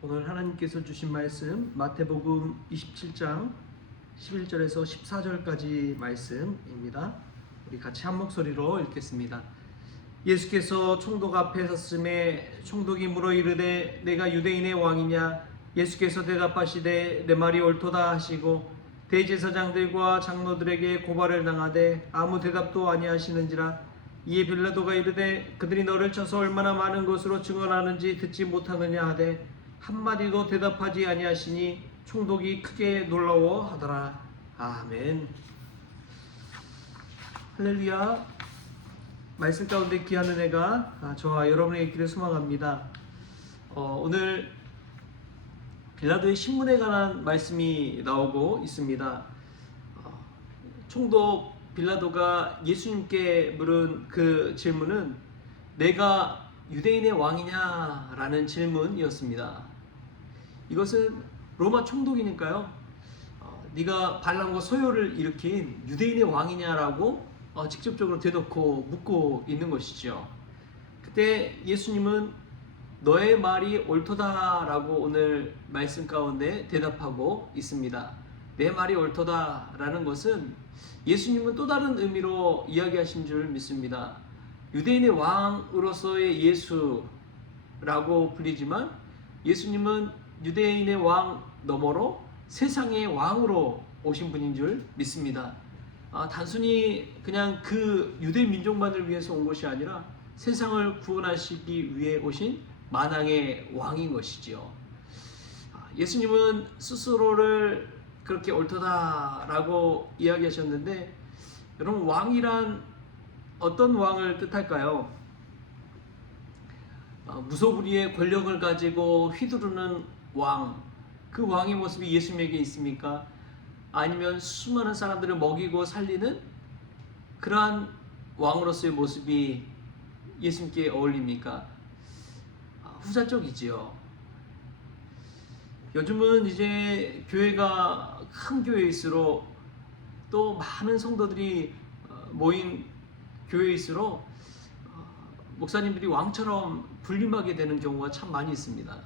오늘 하나님께서 주신 말씀 마태복음 27장 11절에서 14절까지 말씀입니다. 우리 같이 한 목소리로 읽겠습니다. 예수께서 총독 앞에 섰음에 총독이 물어 이르되 내가 유대인의 왕이냐? 예수께서 대답하시되 내 말이 옳도다 하시고 대제사장들과 장로들에게 고발을 당하되 아무 대답도 아니하시는지라. 이에 빌라도가 이르되 그들이 너를 쳐서 얼마나 많은 것으로 증언하는지 듣지 못하느냐 하되 한마디도 대답하지 아니하시니 총독이 크게 놀라워하더라. 아멘. 할렐루야. 말씀 가운데 귀한 은혜가 저와 여러분에게 있기를 소망합니다. 오늘 빌라도의 신문에 관한 말씀이 나오고 있습니다. 총독 빌라도가 예수님께 물은 그 질문은 내가 유대인의 왕이냐? 라는 질문이었습니다. 이것은 로마 총독이니까요. 네가 반란과 소요를 일으킨 유대인의 왕이냐라고 직접적으로 대놓고 묻고 있는 것이죠. 그때 예수님은 너의 말이 옳도다라고 오늘 말씀 가운데 대답하고 있습니다. 내 말이 옳도다라는 것은 예수님은 또 다른 의미로 이야기하신 줄 믿습니다. 유대인의 왕으로서의 예수라고 불리지만 예수님은 유대인의 왕 너머로 세상의 왕으로 오신 분인 줄 믿습니다. 단순히 그냥 그 유대 민족만을 위해서 온 것이 아니라 세상을 구원하시기 위해 오신 만왕의 왕인 것이지요. 예수님은 스스로를 그렇게 옳다라고 이야기하셨는데, 여러분, 왕이란 어떤 왕을 뜻할까요? 무소불위의 권력을 가지고 휘두르는 왕, 그 왕의 모습이 예수님에게 있습니까? 아니면 수많은 사람들을 먹이고 살리는 그러한 왕으로서의 모습이 예수님께 어울립니까? 후자 쪽이지요. 요즘은 이제 교회가 큰 교회일수록 또 많은 성도들이 모인 교회일수록 목사님들이 왕처럼 군림하게 되는 경우가 참 많이 있습니다.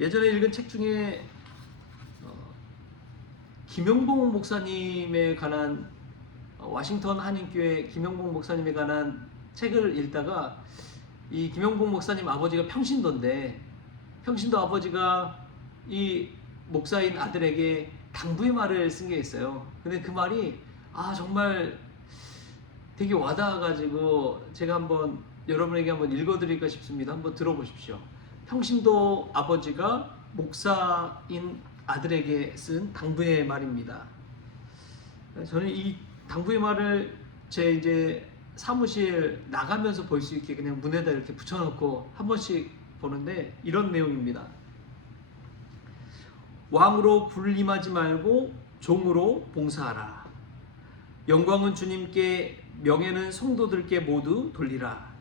예전에 읽은 책 중에 김영봉 목사님에 관한 워싱턴 한인교회 김영봉 목사님에 관한 책을 읽다가 이 김영봉 목사님 아버지가 평신도인데 평신도 아버지가 이 목사인 아들에게 당부의 말을 쓴 게 있어요. 근데 그 말이 정말 되게 와닿아가지고 제가 한번 여러분에게 한번 읽어드릴까 싶습니다. 한번 들어보십시오. 평신도 아버지가 목사인 아들에게 쓴 당부의 말입니다. 저는 이 당부의 말을 제 이제 사무실 나가면서 볼 수 있게 그냥 문에다 이렇게 붙여놓고 한 번씩 보는데 이런 내용입니다. 왕으로 군림하지 말고 종으로 봉사하라. 영광은 주님께, 명예는 성도들께 모두 돌리라.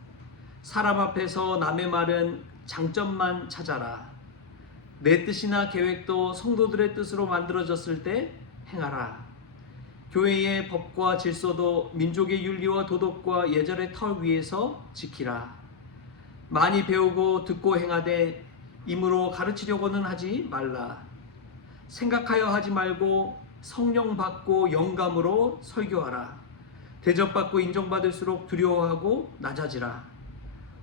사람 앞에서 남의 말은 장점만 찾아라. 내 뜻이나 계획도 성도들의 뜻으로 만들어졌을 때 행하라. 교회의 법과 질서도 민족의 윤리와 도덕과 예절의 터 위에서 지키라. 많이 배우고 듣고 행하되 임으로 가르치려고는 하지 말라. 생각하여 하지 말고 성령 받고 영감으로 설교하라. 대접받고 인정받을수록 두려워하고 낮아지라.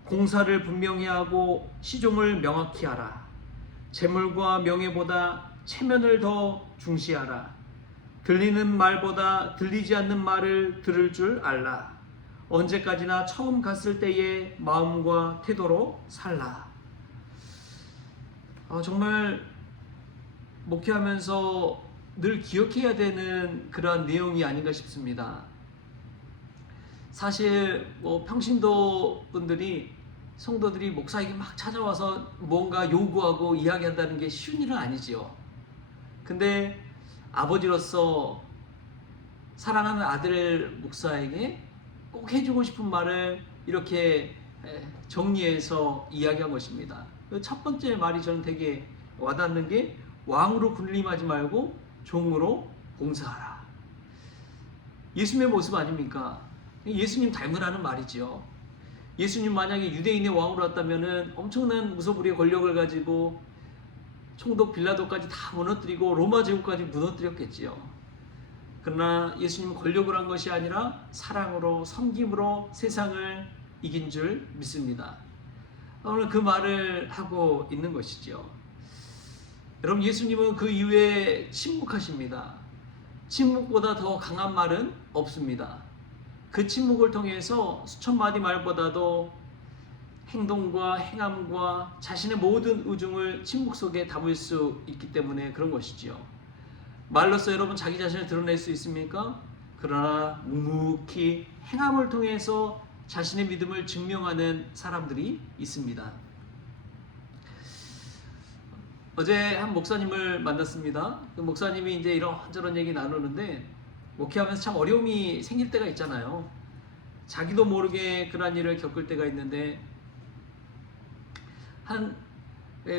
공사를 분명히 하고 시종을 명확히 하라. 재물과 명예보다 체면을 더 중시하라. 들리는 말보다 들리지 않는 말을 들을 줄 알라. 언제까지나 처음 갔을 때의 마음과 태도로 살라. 정말 목회하면서 늘 기억해야 되는 그런 내용이 아닌가 싶습니다. 사실 평신도 분들이 성도들이 목사에게 막 찾아와서 뭔가 요구하고 이야기한다는 게 쉬운 일은 아니지요. 근데 아버지로서 사랑하는 아들 목사에게 꼭 해주고 싶은 말을 이렇게 정리해서 이야기한 것입니다. 첫 번째 말이 저는 되게 와닿는 게 왕으로 군림하지 말고 종으로 봉사하라. 예수님의 모습 아닙니까? 예수님 닮으라는 말이죠. 예수님 만약에 유대인의 왕으로 왔다면은 엄청난 무소불위의 권력을 가지고 총독 빌라도까지 다 무너뜨리고 로마 제국까지 무너뜨렸겠지요. 그러나 예수님은 권력을 한 것이 아니라 사랑으로, 섬김으로 세상을 이긴 줄 믿습니다. 오늘 그 말을 하고 있는 것이죠. 여러분, 예수님은 그 이후에 침묵하십니다. 침묵보다 더 강한 말은 없습니다. 그 침묵을 통해서 수천 마디 말보다도 행동과 행함과 자신의 모든 의중을 침묵 속에 담을 수 있기 때문에 그런 것이지요. 말로써 여러분 자기 자신을 드러낼 수 있습니까? 그러나 묵묵히 행함을 통해서 자신의 믿음을 증명하는 사람들이 있습니다. 어제 한 목사님을 만났습니다. 그 목사님이 이제 이런저런 얘기 나누는데, 목회하면서 참 어려움이 생길 때가 있잖아요. 자기도 모르게 그런 일을 겪을 때가 있는데, 한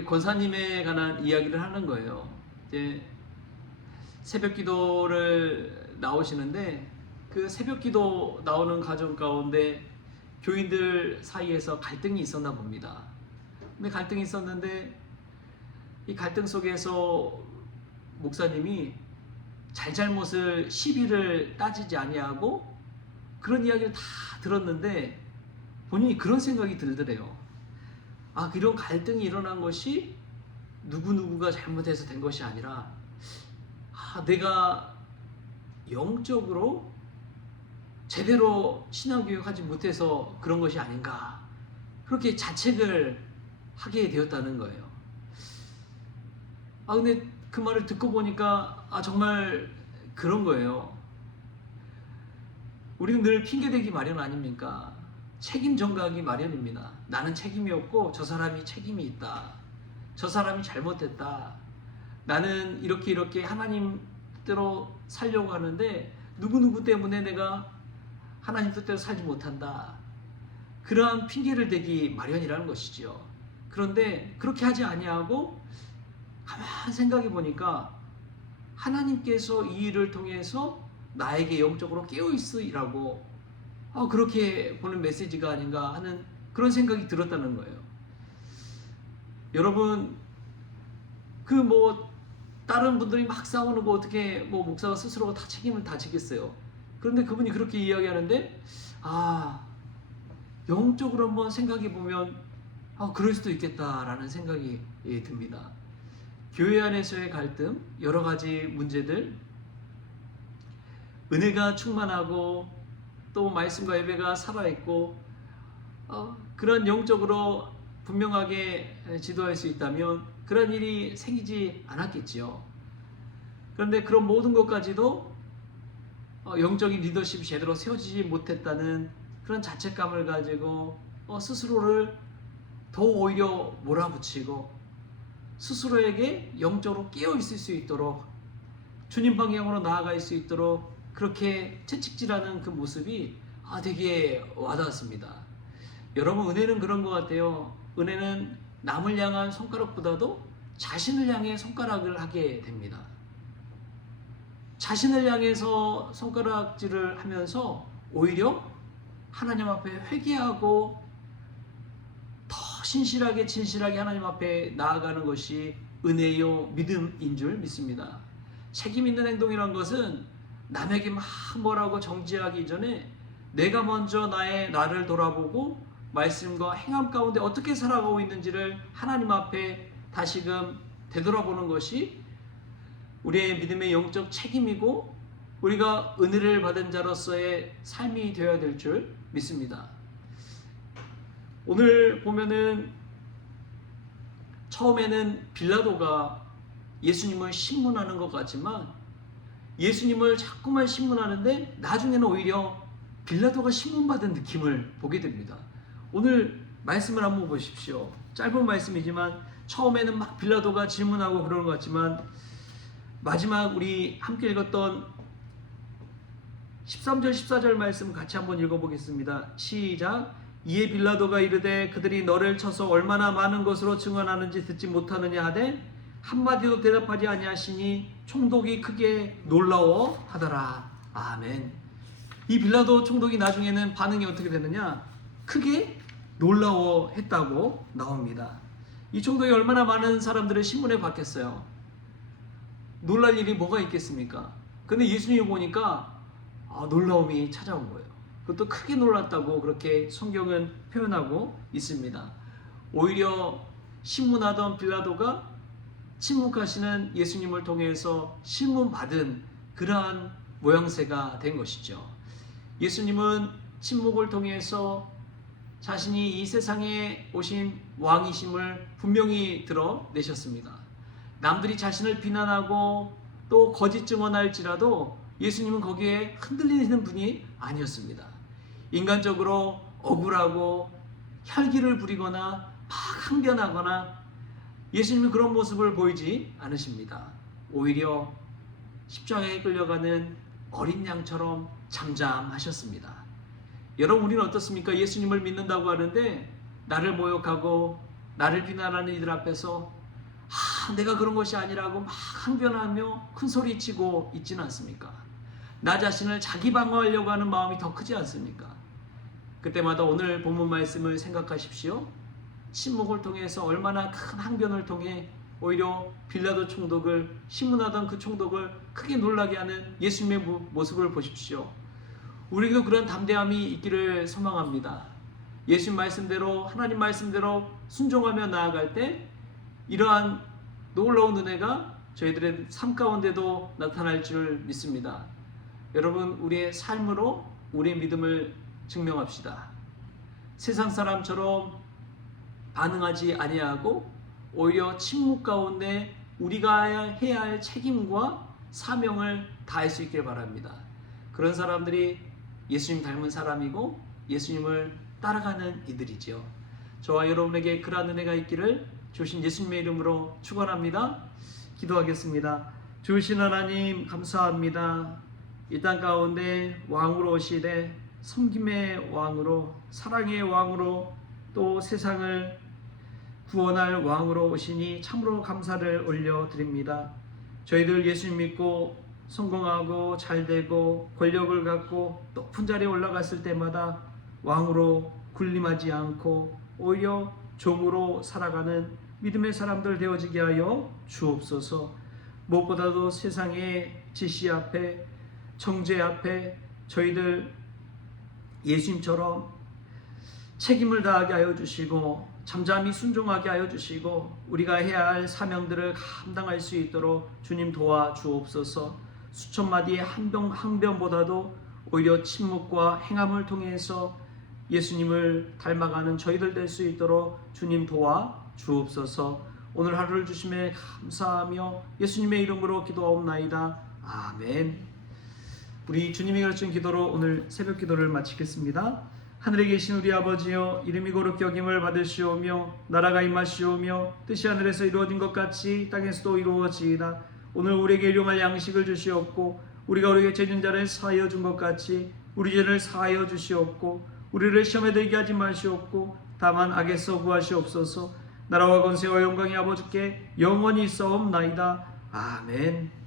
권사님에 관한 이야기를 하는 거예요. 이제 새벽 기도를 나오시는데, 그 새벽 기도 나오는 과정 가운데 교인들 사이에서 갈등이 있었나 봅니다. 근데 갈등이 있었는데, 이 갈등 속에서 목사님이 잘잘못을 시비를 따지지 아니하고 그런 이야기를 다 들었는데, 본인이 그런 생각이 들더래요. 이런 갈등이 일어난 것이 누구누구가 잘못해서 된 것이 아니라, 내가 영적으로 제대로 신앙교육하지 못해서 그런 것이 아닌가, 그렇게 자책을 하게 되었다는 거예요. 근데 그 말을 듣고 보니까 정말 그런 거예요. 우리는 늘 핑계대기 마련 아닙니까? 책임 전가하기 마련입니다. 나는 책임이 없고 저 사람이 책임이 있다. 저 사람이 잘못했다. 나는 이렇게 하나님 뜻대로 살려고 하는데 누구누구 때문에 내가 하나님 뜻대로 살지 못한다. 그러한 핑계를 대기 마련이라는 것이지요. 그런데 그렇게 하지 아니하고 가만 생각해 보니까 하나님께서 이 일을 통해서 나에게 영적으로 깨어있으라고 그렇게 보는 메시지가 아닌가 하는 그런 생각이 들었다는 거예요. 여러분, 다른 분들이 막 싸우는 거 어떻게 목사가 스스로가 다 책임을 다 지겠어요. 그런데 그분이 그렇게 이야기하는데, 영적으로 한번 생각해 보면 그럴 수도 있겠다라는 생각이 듭니다. 교회 안에서의 갈등, 여러 가지 문제들, 은혜가 충만하고 또 말씀과 예배가 살아있고 그런 영적으로 분명하게 지도할 수 있다면 그런 일이 생기지 않았겠지요. 그런데 그런 모든 것까지도 영적인 리더십이 제대로 세워지지 못했다는 그런 자책감을 가지고 스스로를 더 오히려 몰아붙이고 스스로에게 영적으로 깨어있을 수 있도록 주님 방향으로 나아갈 수 있도록 그렇게 채찍질하는 그 모습이 되게 와닿았습니다. 여러분, 은혜는 그런 것 같아요. 은혜는 남을 향한 손가락보다도 자신을 향해 손가락을 하게 됩니다. 자신을 향해서 손가락질을 하면서 오히려 하나님 앞에 회개하고 더 신실하게 진실하게 하나님 앞에 나아가는 것이 은혜요 믿음인 줄 믿습니다. 책임 있는 행동이란 것은 남에게 막 뭐라고 정지하기 전에 내가 먼저 나를 돌아보고 말씀과 행함 가운데 어떻게 살아가고 있는지를 하나님 앞에 다시금 되돌아보는 것이 우리의 믿음의 영적 책임이고 우리가 은혜를 받은 자로서의 삶이 되어야 될 줄 믿습니다. 오늘 보면은 처음에는 빌라도가 예수님을 신문하는 것 같지만 예수님을 자꾸만 신문하는데 나중에는 오히려 빌라도가 신문받은 느낌을 보게 됩니다. 오늘 말씀을 한번 보십시오. 짧은 말씀이지만 처음에는 막 빌라도가 질문하고 그러는 것 같지만 마지막 우리 함께 읽었던 13절 14절 말씀 같이 한번 읽어보겠습니다. 시작. 이에 빌라도가 이르되 그들이 너를 쳐서 얼마나 많은 것으로 증언하는지 듣지 못하느냐 하되 한마디도 대답하지 아니하시니 총독이 크게 놀라워하더라. 아멘. 이 빌라도 총독이 나중에는 반응이 어떻게 되느냐? 크게 놀라워했다고 나옵니다. 이 총독이 얼마나 많은 사람들을 신문에 받겠어요. 놀랄 일이 뭐가 있겠습니까? 근데 예수님이 보니까 놀라움이 찾아온 거예요. 그것도 크게 놀랐다고 그렇게 성경은 표현하고 있습니다. 오히려 신문하던 빌라도가 침묵하시는 예수님을 통해서 신문받은 그러한 모양새가 된 것이죠. 예수님은 침묵을 통해서 자신이 이 세상에 오신 왕이심을 분명히 드러내셨습니다. 남들이 자신을 비난하고 또 거짓 증언할지라도 예수님은 거기에 흔들리는 분이 아니었습니다. 인간적으로 억울하고 혈기를 부리거나 막 항변하거나 예수님은 그런 모습을 보이지 않으십니다. 오히려 십자가에 끌려가는 어린 양처럼 잠잠하셨습니다. 여러분, 우리는 어떻습니까? 예수님을 믿는다고 하는데 나를 모욕하고 나를 비난하는 이들 앞에서 내가 그런 것이 아니라고 막 항변하며 큰 소리치고 있지는 않습니까? 나 자신을 자기 방어하려고 하는 마음이 더 크지 않습니까? 그때마다 오늘 본문 말씀을 생각하십시오. 침묵을 통해서 얼마나 큰 항변을 통해 오히려 빌라도 총독을, 신문하던 그 총독을 크게 놀라게 하는 예수님의 모습을 보십시오. 우리도 그런 담대함이 있기를 소망합니다. 예수님 말씀대로, 하나님 말씀대로 순종하며 나아갈 때 이러한 놀라운 은혜가 저희들의 삶 가운데도 나타날 줄 믿습니다. 여러분, 우리의 삶으로 우리의 믿음을 증명합시다. 세상 사람처럼 반응하지 아니하고 오히려 침묵 가운데 우리가 해야 할 책임과 사명을 다할 수 있길 바랍니다. 그런 사람들이 예수님 닮은 사람이고 예수님을 따라가는 이들이죠. 저와 여러분에게 그러한 은혜가 있기를 주신 예수님의 이름으로 축원합니다. 기도하겠습니다. 주신 하나님 감사합니다. 이 땅 가운데 왕으로 오시되 섬김의 왕으로, 사랑의 왕으로, 또 세상을 구원할 왕으로 오시니 참으로 감사를 올려드립니다. 저희들 예수님 믿고 성공하고 잘되고 권력을 갖고 높은 자리에 올라갔을 때마다 왕으로 군림하지 않고 오히려 종으로 살아가는 믿음의 사람들 되어지게 하여 주옵소서. 무엇보다도 세상의 지시 앞에, 정죄 앞에 저희들 예수님처럼 책임을 다하게 하여 주시고 잠잠히 순종하게 하여 주시고 우리가 해야 할 사명들을 감당할 수 있도록 주님 도와주옵소서. 수천 마디의 항변보다도 오히려 침묵과 행함을 통해서 예수님을 닮아가는 저희들 될 수 있도록 주님 도와주옵소서. 오늘 하루를 주심에 감사하며 예수님의 이름으로 기도하옵나이다. 아멘. 우리 주님이 가르친 기도로 오늘 새벽 기도를 마치겠습니다. 하늘에 계신 우리 아버지여, 이름이 거룩히 여김을 받으시오며 나라가 임하시오며 뜻이 하늘에서 이루어진 것 같이 땅에서도 이루어지이다. 오늘 우리에게 일용할 양식을 주시옵고 우리가 우리에게 죄진 자를 사하여 준 것 같이 우리 죄를 사하여 주시옵고 우리를 시험에 들게 하지 마시옵고 다만 악에서 구하시옵소서. 나라와 권세와 영광이 아버지께 영원히 있사옵나이다. 아멘.